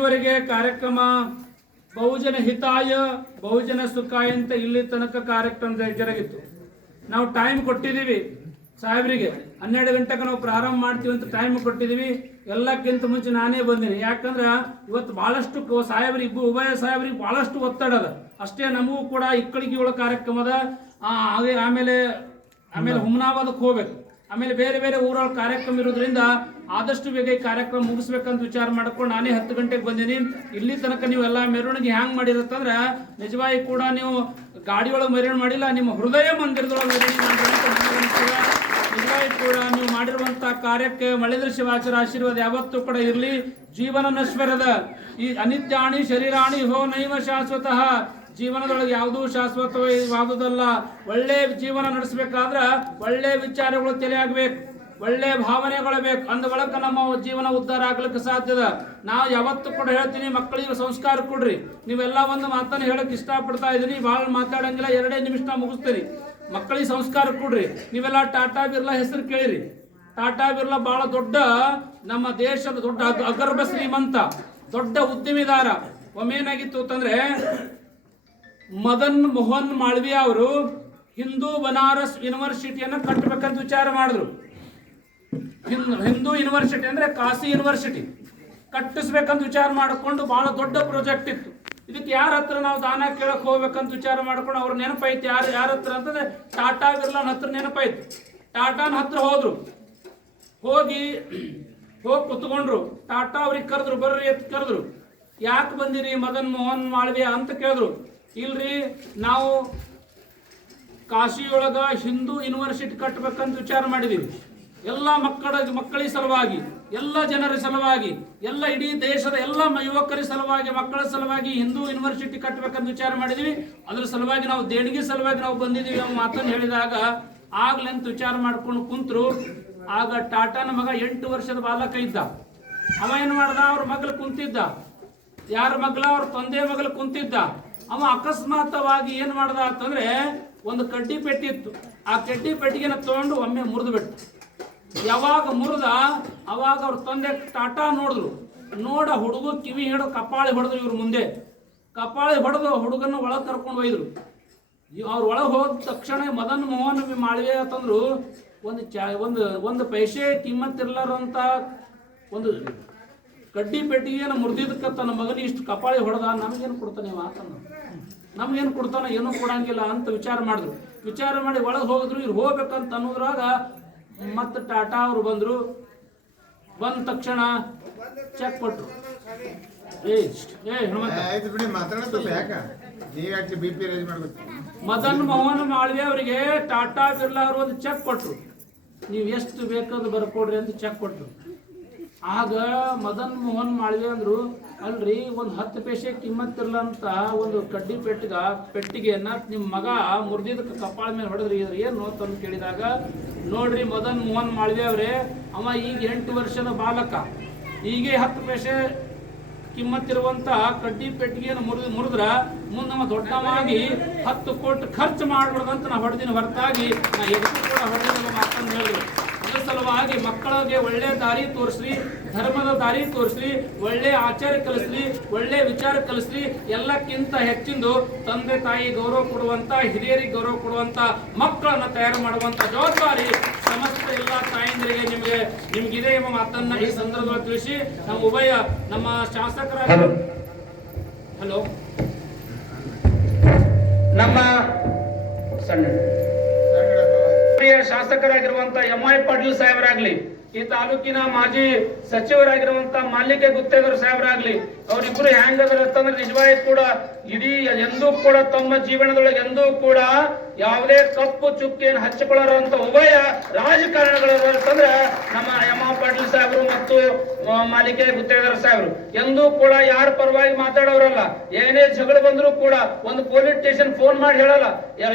ಇವರಿಗೆ ಕಾರ್ಯಕ್ರಮ ಬಹುಜನ ಹಿತಾಯ ಬಹುಜನ ಸುಖಾಯ ಅಂತ ಇಲ್ಲಿ ತನಕ ಕಾರ್ಯಕ್ರಮ ಜರುಗಿತ್ತು. ನಾವು ಟೈಮ್ ಕೊಟ್ಟಿದ್ದೀವಿ ಸಾಹೇಬರಿಗೆ, 12 ಗಂಟೆಗೆ ನಾವು ಪ್ರಾರಂಭ ಮಾಡ್ತೀವಿ ಅಂತ ಟೈಮ್ ಕೊಟ್ಟಿದ್ದೀವಿ. ಎಲ್ಲಕ್ಕಿಂತ ಮುಂಚೆ ನಾನೇ ಬಂದೀನಿ. ಯಾಕಂದ್ರೆ ಇವತ್ತು ಬಹಳಷ್ಟು ಸಾಹೇಬರಿಗೆ ಉಭಯ ಸಾಹೇಬರಿಗೆ ಬಹಳಷ್ಟು ಒತ್ತಡ ಅದ. ಅಷ್ಟೇ ನಮಗೂ ಕೂಡ ಇಕ್ಕಳಿಗೆ ಕಾರ್ಯಕ್ರಮದ ಆಮೇಲೆ ಹುಮನಾಬಾದಕ್ಕೆ ಹೋಗ್ಬೇಕು, ಆಮೇಲೆ ಬೇರೆ ಬೇರೆ ಊರೊಳ ಕಾರ್ಯಕ್ರಮ ಇರೋದ್ರಿಂದ ಆದಷ್ಟು ಬೇಗ ಈ ಕಾರ್ಯಕ್ರಮ ಮುಗಿಸ್ಬೇಕಂತ ವಿಚಾರ ಮಾಡ್ಕೊಂಡು ನಾನೇ 10 ಗಂಟೆಗೆ ಬಂದೀನಿ. ಇಲ್ಲಿ ತನಕ ನೀವು ಎಲ್ಲ ಮೆರವಣಿಗೆ ಹ್ಯಾಂಗ್ ಮಾಡಿರತ್ತಂದ್ರೆ ನಿಜವಾಗಿ ಕೂಡ ನೀವು ಗಾಡಿಯೊಳಗೆ ಮೆರವಣಿಗೆ ಮಾಡಿಲ್ಲ, ನಿಮ್ಮ ಹೃದಯ ಮಂದಿರದೊಳಗೆ ಮೆರವಣಿಗೆ ಮಾಡಿದ್ರೆ ನಿಜವಾಗಿ ಕೂಡ ನೀವು ಮಾಡಿರುವಂತ ಕಾರ್ಯಕ್ಕೆ ಮಳೆದ್ರ ಶಿವಾಚಾರ ಆಶೀರ್ವಾದ ಯಾವತ್ತೂ ಕೂಡ ಇರಲಿ. ಜೀವನ ನಶ್ವರದ ಈ ಅನಿತ್ಯಾಣಿ ಶರೀರಾಣಿ ಹೋ ನೈವ ಶಾಶ್ವತಃ. ಜೀವನದೊಳಗೆ ಯಾವುದೂ ಶಾಶ್ವತವಾದುದಲ್ಲ. ಒಳ್ಳೆ ಜೀವನ ನಡೆಸಬೇಕಾದ್ರೆ ಒಳ್ಳೆ ವಿಚಾರಗಳು ತಲೆಯಾಗಬೇಕು, ಒಳ್ಳೆ ಭಾವನೆಗಳು ಬೇಕು. ಅಂದ ಬಳಕ ನಮ್ಮ ಜೀವನ ಉದ್ಧಾರ ಆಗ್ಲಿಕ್ಕೆ ಸಾಧ್ಯದ. ನಾವು ಯಾವತ್ತೂ ಕೂಡ ಹೇಳ್ತೀನಿ, ಮಕ್ಕಳಿಗೆ ಸಂಸ್ಕಾರ ಕೊಡ್ರಿ. ನೀವೆಲ್ಲ ಒಂದು ಮಾತನ್ನು ಹೇಳಕ್ ಇಷ್ಟಪಡ್ತಾ ಇದ್ದೀನಿ, ಭಾಳ ಮಾತಾಡಂಗಿಲ್ಲ, 2 ನಿಮಿಷ ಮುಗಿಸ್ತೀನಿ. ಮಕ್ಕಳಿಗೆ ಸಂಸ್ಕಾರ ಕೊಡ್ರಿ. ನೀವೆಲ್ಲ ಟಾಟಾ ಬಿರ್ಲಾ ಹೆಸರು ಕೇಳಿರಿ. ಟಾಟಾ ಬಿರ್ಲಾ ಬಹಳ ದೊಡ್ಡ ನಮ್ಮ ದೇಶದ ದೊಡ್ಡ ಅಗರ್ಭ ಶ್ರೀಮಂತ, ದೊಡ್ಡ ಉದ್ಯಮಿದಾರ. ಒಮ್ಮೇನಾಗಿತ್ತು ಅಂತಂದ್ರೆ ಮದನ್ ಮೋಹನ್ ಮಾಳವಿಯಾ ಅವರು ಹಿಂದೂ ಬನಾರಸ್ ಯೂನಿವರ್ಸಿಟಿಯನ್ನು ಕಟ್ಟಬೇಕಂತ ವಿಚಾರ ಮಾಡಿದ್ರು. ಹಿಂದೂ ಯೂನಿವರ್ಸಿಟಿ ಅಂದ್ರೆ ಕಾಶಿ ಯೂನಿವರ್ಸಿಟಿ ಕಟ್ಟಿಸ್ಬೇಕಂತ ವಿಚಾರ ಮಾಡಿಕೊಂಡು ಬಹಳ ದೊಡ್ಡ ಪ್ರಾಜೆಕ್ಟ್ ಇತ್ತು. ಇದಕ್ಕೆ ಯಾರ ಹತ್ರ ನಾವು ದಾನ ಕೇಳಕ್ ಹೋಗ್ಬೇಕಂತ ವಿಚಾರ ಮಾಡ್ಕೊಂಡು ಅವ್ರ ನೆನಪೈತಿ. ಯಾರ ಹತ್ರ ಅಂತಂದ್ರೆ ಟಾಟಾ ಬಿರ್ಲಾನ್ ಹತ್ರ ನೆನಪೈತಿ. ಟಾಟಾನ ಹತ್ರ ಹೋಗಿ ಕುತ್ಕೊಂಡ್ರು. ಟಾಟಾ ಅವ್ರಿಗೆ ಕರೆದ್ರು, ಬರ್ರಿ ಎತ್ ಕರೆದ್ರು. ಯಾಕೆ ಬಂದಿರಿ ಮದನ್ ಮೋಹನ್ ಮಾಳವಿಯಾ ಅಂತ ಕೇಳಿದ್ರು. ಇಲ್ರಿ, ನಾವು ಕಾಶಿಯೊಳಗ ಹಿಂದೂ ಯೂನಿವರ್ಸಿಟಿ ಕಟ್ಟಬೇಕಂತ ವಿಚಾರ ಮಾಡಿದೀವಿ. ಎಲ್ಲ ಮಕ್ಕಳಿಗೆ ಸಲುವಾಗಿ, ಎಲ್ಲ ಜನರ ಸಲುವಾಗಿ, ಎಲ್ಲ ಇಡೀ ದೇಶದ ಎಲ್ಲ ಯುವಕರ ಸಲುವಾಗಿ, ಮಕ್ಕಳ ಸಲುವಾಗಿ ಹಿಂದೂ ಯೂನಿವರ್ಸಿಟಿ ಕಟ್ಟಬೇಕಂತ ವಿಚಾರ ಮಾಡಿದೀವಿ. ಅದ್ರ ಸಲುವಾಗಿ ನಾವು ದೇಣಿಗೆ ಸಲುವಾಗಿ ನಾವು ಬಂದಿದ್ದೀವಿ ಅನ್ನೋ ಮಾತನ್ನು ಹೇಳಿದಾಗ ಆಗ್ಲೆಂತ ವಿಚಾರ ಮಾಡ್ಕೊಂಡು ಕುಂತ್ರು. ಆಗ ಟಾಟಾನ ಮಗ 8 ವರ್ಷದ ಬಾಲಕ ಇದ್ದ. ಅವ ಏನ್ ಮಾಡ್ದ, ಅವ್ರ ಮಗಳು ಕುಂತಿದ್ದ. ಯಾರ ಮಗಳ? ಅವ್ರ ತಂದೆ ಮಗಳು ಕುಂತಿದ್ದ. ಅವ ಅಕಸ್ಮಾತವಾಗಿ ಏನ್ ಮಾಡ್ದ ಅಂತಂದ್ರೆ ಒಂದು ಕಡ್ಡಿ ಪೆಟ್ಟಿ ಇತ್ತು. ಆ ಕಡ್ಡಿ ಪೆಟ್ಟಿಗೆನ ತಗೊಂಡು ಒಮ್ಮೆ ಮುರಿದು ಬಿಟ್ಟು, ಯಾವಾಗ ಮುರಿದ ಅವಾಗ ಅವ್ರ ತಂದೆ ಟಾಟಾ ನೋಡಿದ್ರು. ಹುಡುಗ ಕಿವಿ ಹಿಡಿದು ಕಪಾಳಿ ಹೊಡೆದ್ರು. ಇವ್ರ ಮುಂದೆ ಕಪಾಳಿ ಹೊಡೆದು ಹುಡುಗನ ಒಳಗೆ ಕರ್ಕೊಂಡು ಒಯ್ದ್ರು. ಅವ್ರ ಒಳಗೆ ಹೋದ ತಕ್ಷಣ ಮದನ್ ಮೋಹನ್ ಮಾಳವಿಯಾ ಅಂತಂದ್ರು, ಒಂದು ಪೈಸೆ ಕಿಮ್ಮತ್ತಿರ್ಲಾರಂತ ಒಂದು ಕಡ್ಡಿ ಪೆಟ್ಟಿಗೆನ ಮುರಿದಿದ್ದಕ್ಕೆ ತನ್ನ ಮಗನ ಇಷ್ಟು ಕಪಾಳಿ ಹೊಡೆದ, ನಮಗೇನು ಕೊಡ್ತಾನೆ ಮಾತನ್ನ, ನಮ್ಗೇನು ಕೊಡ್ತಾನೆ, ಏನೂ ಕೊಡಂಗಿಲ್ಲ ಅಂತ ವಿಚಾರ ಮಾಡಿದ್ರು. ವಿಚಾರ ಮಾಡಿ ಒಳಗೆ ಹೋಗಿದ್ರು. ಇವ್ರು ಹೋಗ್ಬೇಕಂತ ಅನ್ನೋದ್ರಾಗ ಮತ್ತೆ ಟಾಟಾ ಅವರು ಬಂದ್ರು. ಬಂದ ತಕ್ಷಣ ಚೆಕ್ ಕೊಟ್ರು. ಮದನ್ ಮೋಹನ್ ಮಾಳವಿಯಾ ಅವರಿಗೆ ಟಾಟಾ ಬಿರ್ಲಾ ಅವರು ಒಂದು ಚೆಕ್ ಕೊಟ್ರು. ನೀವು ಎಷ್ಟು ಬೇಕಾದ್ರು ಬರ್ಕೊಡ್ರಿ ಅಂತ ಚೆಕ್ ಕೊಟ್ರು. ಆಗ ಮದನ್ ಮೋಹನ್ ಮಾಳವಿಯಾ ಅಂದ್ರು, ಅಲ್ರಿ ಒಂದು 10 ಪೈಸೆ ಕಿಮ್ಮತ್ತಿರ್ಲಂತ ಒಂದು ಕಡ್ಡಿ ಪೆಟ್ಟಿಗೆಯನ್ನ ನಿಮ್ಮ ಮಗ ಮುರಿದಿದ್ದಕ್ಕೆ ಕಪಾಳ ಮೇಲೆ ಹೊಡೆದ್ರಿ, ಏನು ಅಂತ ಕೇಳಿದಾಗ, ನೋಡ್ರಿ ಮದನ್ ಮೋಹನ್ ಮಾಳವಿಯಾ ಅವರೇ, ಅವ ಈಗ 8 ವರ್ಷದ ಬಾಲಕ, ಹೀಗೆ 10 ಪೈಸೆ ಕಿಮ್ಮತ್ತಿರುವಂತ ಕಡ್ಡಿ ಪೆಟ್ಟಿಗೆಯನ್ನು ಮುರಿದ್ರ ಮುಂದೆ ನಮ್ಮ ದೊಡ್ಡವಾಗಿ 10 ಕೋಟಿ ಖರ್ಚು ಮಾಡ್ಬಿಡ್ದಂತ ನಾ ಹೊಡೆದಿನ ಹೊರತಾಗಿ ನಾ ಎದಕ್ಕೂ ಕೂಡ ಹೊಡೆದಿಲ್ಲ ಮಾತನ್ನು ಹೇಳಿದ್ರು. ಅದ್ರ ಸಲುವಾಗಿ ಮಕ್ಕಳಿಗೆ ಒಳ್ಳೆ ದಾರಿ ತೋರಿಸ್ರಿ, ಧರ್ಮದ ದಾರಿ ತೋರಿಸ್ರಿ, ಒಳ್ಳೆ ಆಚಾರ ಕಲಿಸ್ರಿ, ಒಳ್ಳೆ ವಿಚಾರ ಕಲಿಸ್ರಿ. ಎಲ್ಲಕ್ಕಿಂತ ಹೆಚ್ಚಿಂದು ತಂದೆ ತಾಯಿ ಗೌರವ ಕೊಡುವಂತ, ಹಿರಿಯರಿಗೆ ಗೌರವ ಕೊಡುವಂತ ಮಕ್ಕಳನ್ನ ತಯಾರು ಮಾಡುವಂತ ಜವಾಬ್ದಾರಿ ಸಮಸ್ತ ಎಲ್ಲ ತಾಯಂದಿರಿಗೆ ನಿಮ್ಗಿದೆ ಎಂಬ ಮಾತನ್ನ ಈ ಸಂದರ್ಭದಲ್ಲಿ ತಿಳಿಸಿ ನಮ್ಮ ಶಾಸಕರ ಹಲೋ ನಮ್ಮ ಶಾಸಕರಾಗಿರುವಂತ ಎಂ.ಐ. ಪಾಟೀಲ್ ಸಾಹೇಬರಾಗ್ಲಿ, ಈ ತಾಲೂಕಿನ ಮಾಜಿ ಸಚಿವರಾಗಿರುವಂತ ಮಾಲಿಕೆ ಗುತ್ತೇದಾರ್ ಸಾಹೇಬರಾಗ್ಲಿ, ಅವರಿಬ್ಬರು ಹೆಂಗದ್ರ ಅಂತಂದ್ರೆ ನಿಜವಾಗಿ ಕೂಡ ಇಡೀ ಎಂದೂ ಕೂಡ ತಮ್ಮ ಜೀವನದೊಳಗೆ ಎಂದೂ ಕೂಡ ಯಾವುದೇ ಕಪ್ಪು ಚುಕ್ಕಿಯನ್ನು ಹಚ್ಚಿಕೊಳ್ಳರಂತ ಉಭಯ ರಾಜಕಾರಣಿಗಳಂತಂದ್ರೆ ನಮ್ಮ ಎಂ.ಐ. ಪಾಟೀಲ್ ಸಾಹೇಬರು ಮತ್ತು ಮಾಲಿಕೆ ಗುತ್ತೇದಾರ್ ಸಾಹೇಬರು. ಎಂದೂ ಕೂಡ ಯಾರ ಪರವಾಗಿ ಮಾತಾಡೋರಲ್ಲ. ಏನೇ ಜಗಳ ಬಂದ್ರು ಕೂಡ ಒಂದು ಪೊಲೀಸ್ ಸ್ಟೇಷನ್ ಫೋನ್ ಮಾಡಿ ಹೇಳಲ್ಲ.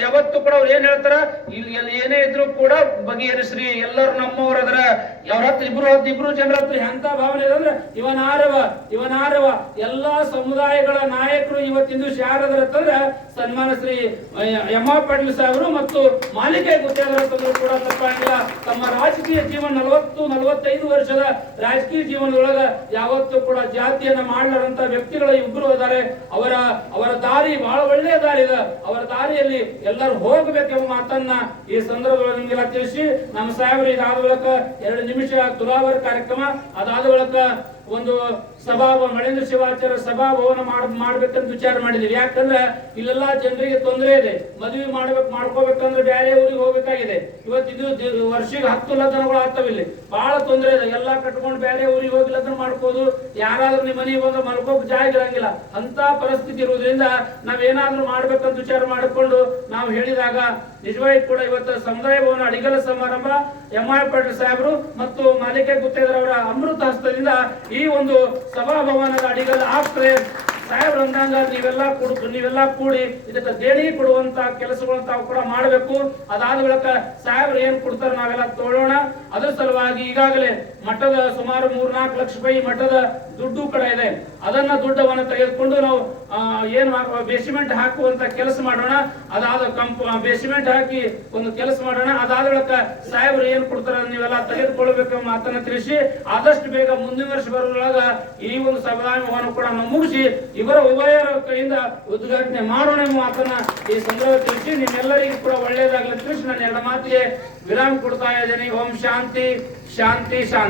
ಯಾವತ್ತೂ ಕೂಡ ಅವ್ರು ಏನ್ ಹೇಳ್ತಾರ, ಇಲ್ಲಿ ಏನೇ ಇದ್ರು ಕೂಡ ಬಗೆಹರಿಸ್ರಿ, ಎಲ್ಲರೂ ನಮ್ಮವ್ರದ್ರ. ಅವ್ರ ಹತ್ರ ಇಬ್ರು ಜನರ ಹತ್ರ ಎಂತ ಭಾವನೆ ಇದೆ ಅಂದ್ರೆ ಇವನಾರವ ಎಲ್ಲಾ ಸಮುದಾಯಗಳ ನಾಯಕರು ಇವತ್ತಿನ ದಿವಸ ಯಾರದ್ರ ಅಂತಂದ್ರೆ ಸನ್ಮಾನ ಶ್ರೀ ಎಂ.ಐ. ಪಾಟೀಲ್ ಪಾಟೀಲ್ ಸಾಹೇಬರು ಮತ್ತು ಮಾಲಿಕೆ ಗುತ್ತೇದಾರ ತಂದ್ರು ಕೂಡ ತಪ್ಪಾಗಿಲ್ಲ. ತಮ್ಮ ರಾಜಕೀಯ ಜೀವನ 40-45 ವರ್ಷದ ರಾಜಕೀಯ ಜೀವನದೊಳಗ ಯಾವತ್ತೂ ಕೂಡ ಜಾತಿಯನ್ನ ಮಾಡಲಾರಂತ ವ್ಯಕ್ತಿಗಳು ಇಬ್ರು ಇದ್ದಾರೆ. ಅವರ ದಾರಿ ಬಹಳ ಒಳ್ಳೆಯ ದಾರಿ ಇದೆ. ಅವರ ದಾರಿಯಲ್ಲಿ ಎಲ್ಲರೂ ಹೋಗಬೇಕೆಂಬ ಮಾತನ್ನ ಈ ಸಂದರ್ಭದಲ್ಲಿ ನಿಮಗೆಲ್ಲ ತಿಳಿಸಿ, ನಮ್ಮ ಸಾಹೇಬರು ಇದಾದ ಬಳಿಕ 2 ನಿಮಿಷ ತುಲಾವರ ಕಾರ್ಯಕ್ರಮ, ಅದಾದ ಬಳಿಕ ಒಂದು ಮಳೇಂದ್ರ ಶಿವಾಚಾರ್ಯ ಸಭಾಭವನ ಮಾಡ್ಬೇಕಂತ ವಿಚಾರ ಮಾಡಿದೀವಿ. ಯಾಕಂದ್ರೆ ಇಲ್ಲೆಲ್ಲಾ ಜನರಿಗೆ ತೊಂದರೆ ಇದೆ. ಮದುವೆ ಮಾಡ್ಕೋಬೇಕಂದ್ರೆ ಬೇರೆ ಊರಿಗೆ ಹೋಗ್ಬೇಕಾಗಿದೆ. ಇವತ್ತು ವರ್ಷಿಗೆ 10 ಲಗ್ನಗಳು ಆಗ್ತಾವ. ಇಲ್ಲಿ ಬಹಳ ತೊಂದರೆ ಇದೆ. ಎಲ್ಲಾ ಕಟ್ಕೊಂಡು ಬೇರೆ ಊರಿಗೆ ಹೋಗಿ ಲಗ್ನ ಮಾಡ್ಕೋದು. ಯಾರಾದ್ರೂ ನಿಮ್ಮ ಮನೆಗೆ ಬಂದ್ರೆ ಮಲ್ಕೋಕ್ ಜಾಗ ಇರಂಗಿಲ್ಲ. ಅಂತ ಪರಿಸ್ಥಿತಿ ಇರುವುದರಿಂದ ನಾವೇನಾದ್ರೂ ಮಾಡ್ಬೇಕಂತ ವಿಚಾರ ಮಾಡಿಕೊಂಡು ನಾವು ಹೇಳಿದಾಗ ನಿಜವಾಗಿ ಕೂಡ ಇವತ್ತು ಸಮುದಾಯ ಭವನ ಅಡಿಗಲ ಸಮಾರಂಭ ಎಂ.ಐ. ಪಾಟೀಲ್ ಸಾಹೇಬರು ಮತ್ತು ಮಾಲಿಕೆ ಗುತ್ತೇದಾರ್ ಅವರ ಅಮೃತ ಹಸ್ತದಿಂದ ಈ ಒಂದು ಸಭಾಭವನದ ಅಡಿಗಲ್ ಆಗ್ತದೆ. ಸಾಹೇಬ್ರ ಅಂದಂಗ ನೀವೆಲ್ಲ ಕೂಡಿ ಇದಕ್ಕೆ ದೇಣಿಗೆ ಕೊಡುವಂತ ಕೆಲಸಗಳನ್ನ ತಾವು ಕೂಡ ಮಾಡಬೇಕು. ಅದಾದ ಬಳಿಕ ಸಾಹೇಬ್ರು ಏನ್ ಕೊಡ್ತಾರೆ ನಾವೆಲ್ಲ ತಗೊಳ್ಳೋಣ. ಅದ್ರ ಸಲುವಾಗಿ ಈಗಾಗಲೇ ಮಠದ ಸುಮಾರು 3-4 ಲಕ್ಷ ರೂಪಾಯಿ ಮಠದ ದುಡ್ಡು ಕೂಡ ಇದೆ. ಅದನ್ನ ದುಡ್ಡವನ್ನು ತೆಗೆದುಕೊಂಡು ನಾವು ಬೇಸಿಮೆಂಟ್ ಹಾಕುವಂತ ಕೆಲಸ ಮಾಡೋಣ. ಅದಾದ ಬೇಸಿಮೆಂಟ್ ಹಾಕಿ ಒಂದು ಕೆಲಸ ಮಾಡೋಣ. ಅದಾದ ಬಳಿಕ ಸಾಹೇಬ್ರು ಏನ್ ಕೊಡ್ತಾರೆ ನೀವೆಲ್ಲ ತೆಗೆದುಕೊಳ್ಬೇಕು ಮಾತನ್ನ ತಿಳಿಸಿ ಆದಷ್ಟು ಬೇಗ ಮುಂದಿನ ವರ್ಷ ಬರೋದ್ರೊಳಗ ಈ ಒಂದು ಸಮುದಾಯ ಭವನ ಕೂಡ ನಾವು ಮುಗಿಸಿ ಇವರ ಉಭಯರ ಕೈಯಿಂದ ಉದ್ಘಾಟನೆ ಮಾಡೋಣ ಎಂಬ ಮಾತನ್ನ ಈ ಸಂದರ್ಭ ತಿಳಿಸಿ ನಿಮ್ಮೆಲ್ಲರಿಗೂ ಕೂಡ ಒಳ್ಳೆಯದಾಗಲಿ ತಿಳಿಸಿ ನಾನು 2 ಮಾತಿಗೆ ವಿರಾಮ ಕೊಡ್ತಾ ಇದ್ದೇನೆ. ಓಂ ಶಾಂತಿ ಶಾಂತಿ ಶಾಂತಿ.